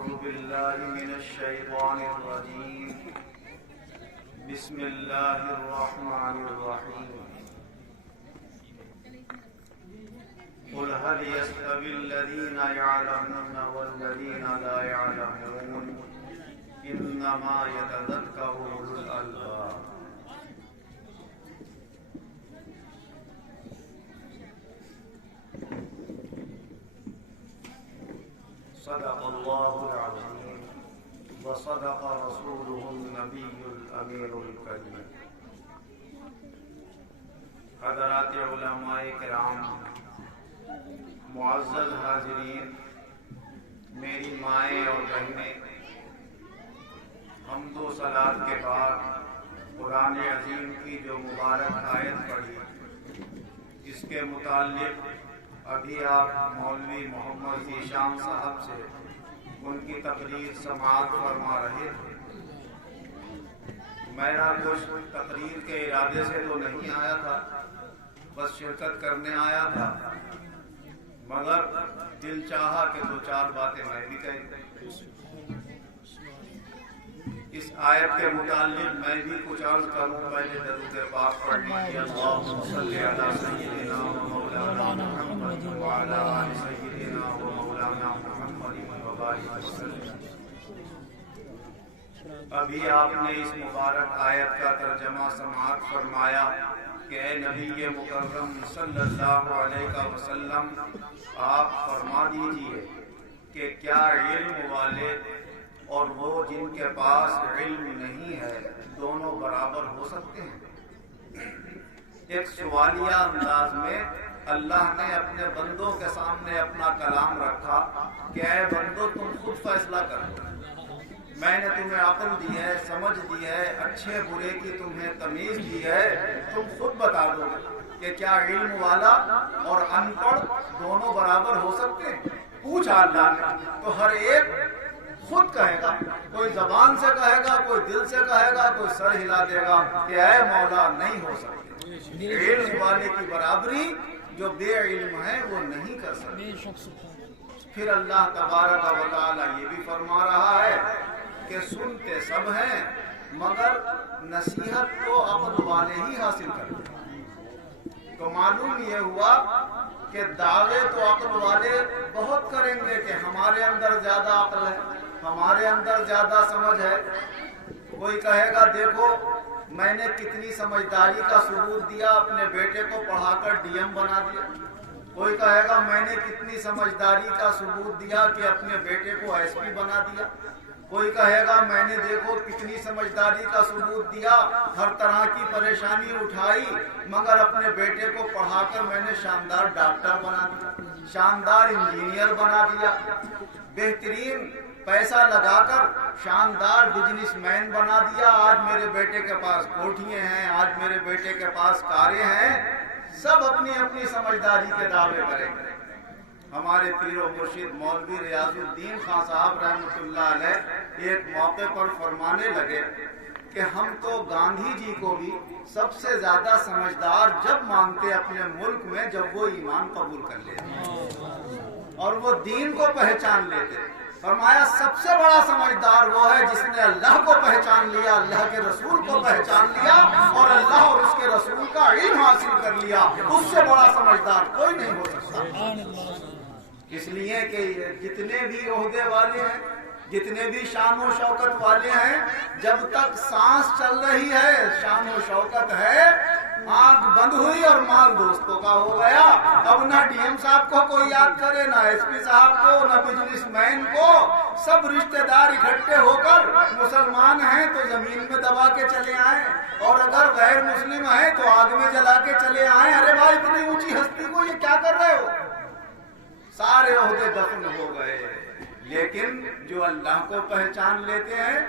أعوذ بالله من الشيطان الرجيم بسم الله الرحمن الرحيم قل هل يستوي الذين يعلمون والذين لا يعلمون إنما يتذكر أولو الألباب صدق الله العظيم وصدق رسوله النبي الأمين الكريم حضرات علماء کرام، معزز حاضرین، میری مائیں اور بہنیں، حمد و صلات کے بعد قرآن عظیم کی جو مبارک آیت پڑھی، اس کے متعلق ابھی آپ مولوی محمد ذیشان صاحب سے ان کی تقریر سماعت فرما رہے تھے۔ میرا کچھ تقریر کے ارادے سے تو نہیں آیا تھا، بس شرکت کرنے آیا تھا، مگر دل چاہا کہ دو چار باتیں میں بھی کہہ دوں۔ اس آیت کے متعلق میں بھی کچھ عرض کروں۔ پہلے درود پاک پڑھیں، اللہم صلی علی سیدنا و مولانا محمد وعلی آل سیدنا و مولانا محمد وبارک وسلم۔ ابھی آپ نے اس مبارک آیت کا ترجمہ سماعت فرمایا کہ اے نبی مکرم صلی اللہ علیہ وسلم، آپ فرما دیجئے کہ کیا علم والے اور وہ جن کے پاس علم نہیں ہے دونوں برابر ہو سکتے ہیں؟ ایک سوالیہ انداز میں اللہ نے اپنے بندوں کے سامنے اپنا کلام رکھا کہ اے بندو، تم خود فیصلہ کرو۔ میں نے تمہیں عقل دی ہے، سمجھ دی ہے، اچھے برے کی تمہیں تمیز دی ہے، تم خود بتا دو کہ کیا علم والا اور ان پڑھ دونوں برابر ہو سکتے ہیں؟ پوچھا اللہ نے تو ہر ایک خود کہے گا، کوئی زبان سے کہے گا، کوئی دل سے کہے گا، کوئی سر ہلا دے گا کہ اے مولا نہیں ہو سکتے۔ علم والے کی برابری جو بے علم ہے وہ نہیں کر سکتے۔ پھر اللہ تبارک و تعالی یہ بھی فرما رہا ہے کہ سنتے سب ہیں مگر نصیحت تو عقل والے ہی حاصل کرتے ہیں۔ تو معلوم یہ ہوا کہ دعوے تو عقل والے بہت کریں گے کہ ہمارے اندر زیادہ عقل ہے، ہمارے اندر زیادہ سمجھ ہے۔ کوئی کہے گا دیکھو میں نے کتنی سمجھداری کا ثبوت دیا، اپنے بیٹے کو پڑھا کر ڈی ایم بنا دیا۔ کوئی کہے گا میں نے کتنی سمجھداری کا ثبوت دیا کہ اپنے بیٹے کو ایس پی بنا دیا۔ کوئی کہے گا میں نے دیکھو کتنی سمجھداری کا ثبوت دیا، ہر طرح کی پریشانی اٹھائی، مگر اپنے بیٹے کو پڑھا کر میں نے شاندار ڈاکٹر بنا دیا، شاندار انجینئر بنا دیا، بہترین پیسہ لگا کر شاندار بزنس مین بنا دیا۔ آج میرے بیٹے کے پاس کوٹھیاں ہیں، آج میرے بیٹے کے پاس کاریں ہیں۔ سب اپنی اپنی سمجھداری کے دعوے کریں گے۔ ہمارے پیر و مرشد مولوی ریاض الدین خان صاحب رحمۃ اللہ علیہ ایک موقع پر فرمانے لگے کہ ہم تو گاندھی جی کو بھی سب سے زیادہ سمجھدار جب مانتے اپنے ملک میں جب وہ ایمان قبول کر لیتے اور وہ دین کو پہچان لیتے۔ فرمایا سب سے بڑا سمجھدار وہ ہے جس نے اللہ کو پہچان لیا، اللہ کے رسول کو پہچان لیا اور اللہ اور اس کے رسول کا علم حاصل کر لیا۔ اس سے بڑا سمجھدار کوئی نہیں ہو سکتا۔ اس لیے کہ جتنے بھی عہدے والے ہیں، جتنے بھی شان و شوکت والے ہیں، جب تک سانس چل رہی ہے شان و شوکت ہے، آنکھ بند ہوئی اور مال دوستوں کا ہو گیا۔ اب نہ ڈی ایم صاحب کو کوئی یاد کرے، نہ ایس پی صاحب کو، نہ بزنس مین کو۔ سب رشتہ دار اکٹھے ہو کر مسلمان ہیں تو زمین میں دبا کے چلے آئیں، اور اگر غیر مسلم ہیں تو آگ میں جلا کے چلے آئیں۔ ارے بھائی اتنی اونچی ہستی کو یہ کیا کر رہے ہو؟ سارے عہدے دفن ہو گئے، لیکن جو اللہ کو پہچان لیتے ہیں،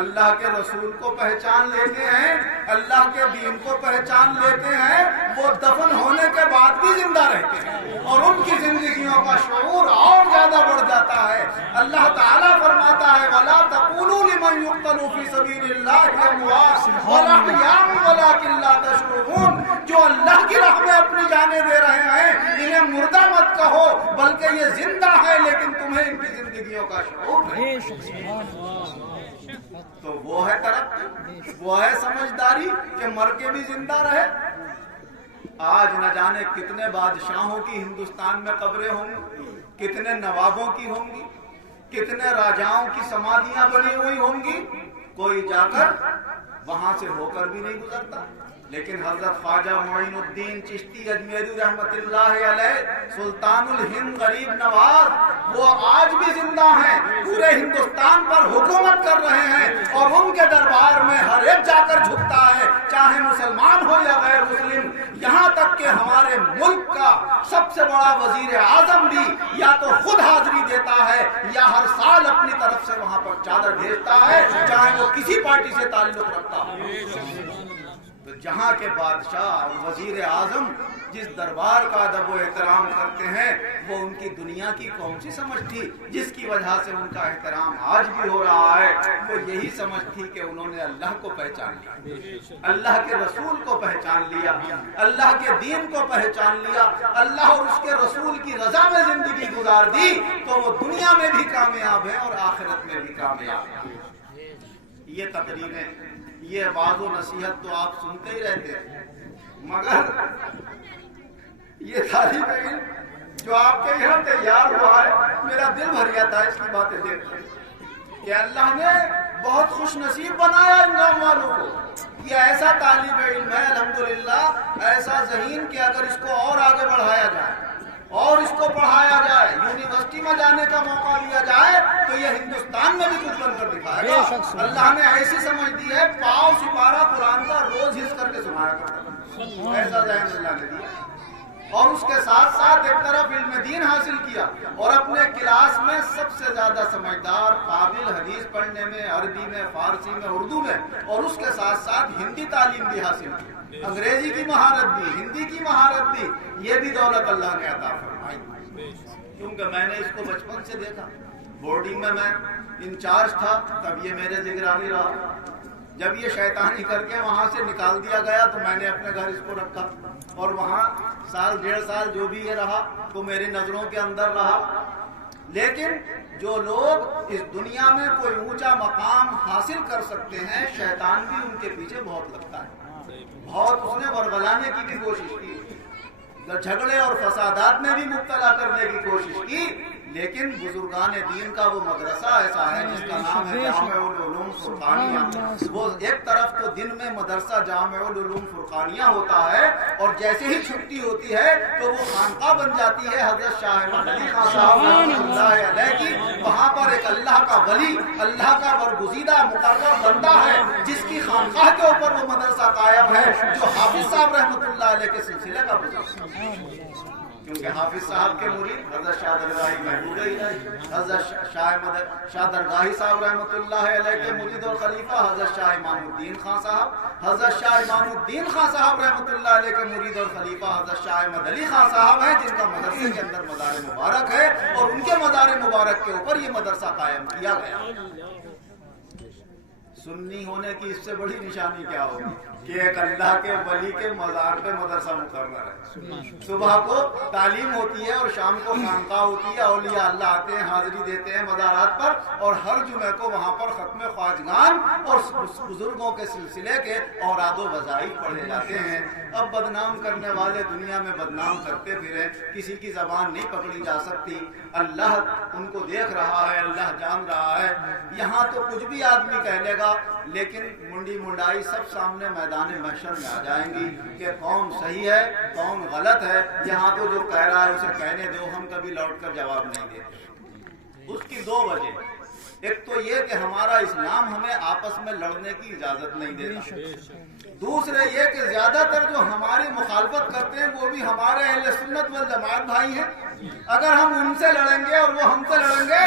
اللہ کے رسول کو پہچان لیتے ہیں، اللہ کے دین کو پہچان لیتے ہیں، وہ دفن ہونے کے بعد بھی زندہ رہتے ہیں اور ان کی زندگیوں کا شعور اور زیادہ بڑھ جاتا ہے۔ اللہ تعالیٰ فرماتا ہے وَلَا تَقُولُوا لِمَنْ قتلوا فی سبیل اللہ اموات والاحیاء ولکن لا تشعرون، جو اللہ کی راہ میں اپنی جانیں دے رہے ہیں انہیں مردہ مت کہو بلکہ یہ زندہ ہے، لیکن تمہیں ان کی زندگیوں کا شعور نہیں۔ تو وہ ہے ترقی، وہ ہے سمجھداری کہ مر کے بھی زندہ رہے۔ آج نہ جانے کتنے بادشاہوں کی ہندوستان میں قبریں ہوں گی، کتنے نوابوں کی ہوں گی، کتنے راجاؤں کی سمادھیاں بنی ہوئی ہوں گی، کوئی جا کر وہاں سے ہو کر بھی نہیں گزرتا۔ لیکن حضرت خواجہ معین الدین چشتی اجمیری رحمت اللہ علیہ سلطان الہند غریب نواز، وہ آج بھی زندہ ہیں، پورے ہندوستان پر حکومت کر رہے ہیں، اور ان کے دربار میں ہر ایک جا کر جھکتا ہے، چاہے مسلمان ہو یا غیر مسلم۔ یہاں تک کہ ہمارے ملک کا سب سے بڑا وزیر اعظم بھی یا تو خود حاضری دیتا ہے یا ہر سال اپنی طرف سے وہاں پر چادر بھیجتا ہے، چاہے وہ کسی پارٹی سے تعلق رکھتا ہو۔ تو جہاں کے بادشاہ اور وزیر اعظم جس دربار کا ادب و احترام کرتے ہیں، وہ ان کی دنیا کی کون سی سمجھ تھی جس کی وجہ سے ان کا احترام آج بھی ہو رہا ہے؟ وہ یہی سمجھ تھی کہ انہوں نے اللہ کو پہچان لیا، اللہ کے رسول کو پہچان لیا، اللہ کے دین کو پہچان لیا، اللہ اور اس کے رسول کی رضا میں زندگی گزار دی، تو وہ دنیا میں بھی کامیاب ہے اور آخرت میں بھی کامیاب ہے۔ یہ تقریبیں، یہ وعظ و نصیحت تو آپ سنتے ہی رہتے ہیں، مگر یہ طالب علم جو آپ کے یہاں تیار ہوا ہے، میرا دل بھر گیا تھا اس کی باتیں دیکھ کر کہ اللہ نے بہت خوش نصیب بنایا ان گاؤں والوں کو۔ یہ ایسا طالب علم ہے الحمدللہ، ایسا ذہین کہ اگر اس کو اور آگے بڑھایا جائے اور اس کو پڑھایا جائے، یونیورسٹی میں جانے کا موقع لیا جائے، تو یہ ہندوستان میں بھی کچھ بن کر دکھائے گا۔ اللہ نے ایسی سمجھ دی ہے، پاؤ سپارہ قرآن کا روز حفظ کر کے سنایا کرتا، ایسا ذہن اللہ نے دیا۔ اور اس کے ساتھ ساتھ ایک طرف علم دین حاصل کیا، اور اپنے کلاس میں سب سے زیادہ سمجھدار، قابل، حدیث پڑھنے میں، عربی میں، فارسی میں، اردو میں، اور اس کے ساتھ ساتھ ہندی تعلیم بھی حاصل کی، انگریزی کی مہارت بھی، ہندی کی مہارت بھی۔ یہ بھی دولت اللہ نے عطا فرمائی، کیونکہ میں نے اس کو بچپن سے دیکھا۔ بورڈنگ میں انچارج تھا، تب یہ میرے نگرانی رہا۔ جب یہ شیطانی کر کے وہاں سے نکال دیا گیا تو میں نے اپنے گھر اس کو رکھا، اور وہاں سال ڈیڑھ سال جو بھی یہ رہا تو میری نظروں کے اندر رہا۔ لیکن جو لوگ اس دنیا میں کوئی اونچا مقام حاصل کر سکتے ہیں، شیطان بھی ان کے پیچھے بہت لگتا ہے، بہت اس نے ورگلانے کی بھی کوشش کی، جھگڑے اور فسادات میں بھی مبتلا کرنے کی کوشش کی۔ لیکن بزرگان دین کا وہ مدرسہ ایسا ہے جس کا نام ہے جامع العلوم فرقانیہ۔ وہ ایک طرف تو دن میں مدرسہ جامع العلوم فرقانیہ ہوتا ہے، اور جیسے ہی چھٹی ہوتی ہے تو وہ خانقاہ بن جاتی ہے حضرت شاہ احمد علی خان صاحب رحمۃ اللہ علیہ کی۔ وہاں پر ایک اللہ کا ولی، اللہ کا برگزیدہ مقرر بندہ ہے جس کی خانقاہ کے اوپر وہ مدرسہ قائم ہے، جو حافظ صاحب رحمۃ اللہ علیہ کے سلسلے کا بزرگ، کیونکہ حافظ صاحب کے مرید حضرت شاہ درگاہی محمود الہی، حضرت شاہ درگاہی صاحب رحمۃ اللہ علیہ کے مرید اور خلیفہ حضرت شاہ امام الدین خان صاحب، حضرت شاہ امام الدین خان صاحب رحمۃ اللہ علیہ کے مرید اور خلیفہ حضرت شاہ احمد علی خان صاحب ہیں، جن کا مدرسے کے اندر مزار مبارک ہے، اور ان کے مزار مبارک کے اوپر یہ مدرسہ قائم کیا گیا۔ سنی ہونے کی اس سے بڑی نشانی کیا ہوگی کہ ایک اللہ کے ولی کے مزار پہ مدرسہ مقرر ہے۔ صبح کو تعلیم ہوتی ہے اور شام کو خانقاہ ہوتی ہے، اولیاء اللہ آتے ہیں، حاضری دیتے ہیں مزارات پر، اور ہر جمعے کو وہاں پر ختم خواجگان اور بزرگوں کے سلسلے کے اوراد و وظائف پڑھے جاتے ہیں۔ اب بدنام کرنے والے دنیا میں بدنام کرتے پھریں، کسی کی زبان نہیں پکڑی جا سکتی، اللہ ان کو دیکھ رہا ہے، اللہ جان رہا ہے۔ یہاں تو کچھ بھی آدمی کہہ لے گا، لیکن منڈی منڈائی سب سامنے میدان محشر میں آ جائیں گی کہ کون صحیح ہے کون غلط ہے۔ یہاں تو جو کہہ رہا ہے اسے کہنے دو، ہم کبھی لوٹ کر جواب نہیں دیتے۔ اس کی دو وجہ، ایک تو یہ کہ ہمارا اسلام ہمیں آپس میں لڑنے کی اجازت نہیں دیتا، دوسرے یہ کہ زیادہ تر جو ہماری مخالفت کرتے ہیں وہ بھی ہمارے اہل سنت والجماعت بھائی ہیں۔ اگر ہم ان سے لڑیں گے اور وہ ہم سے لڑیں گے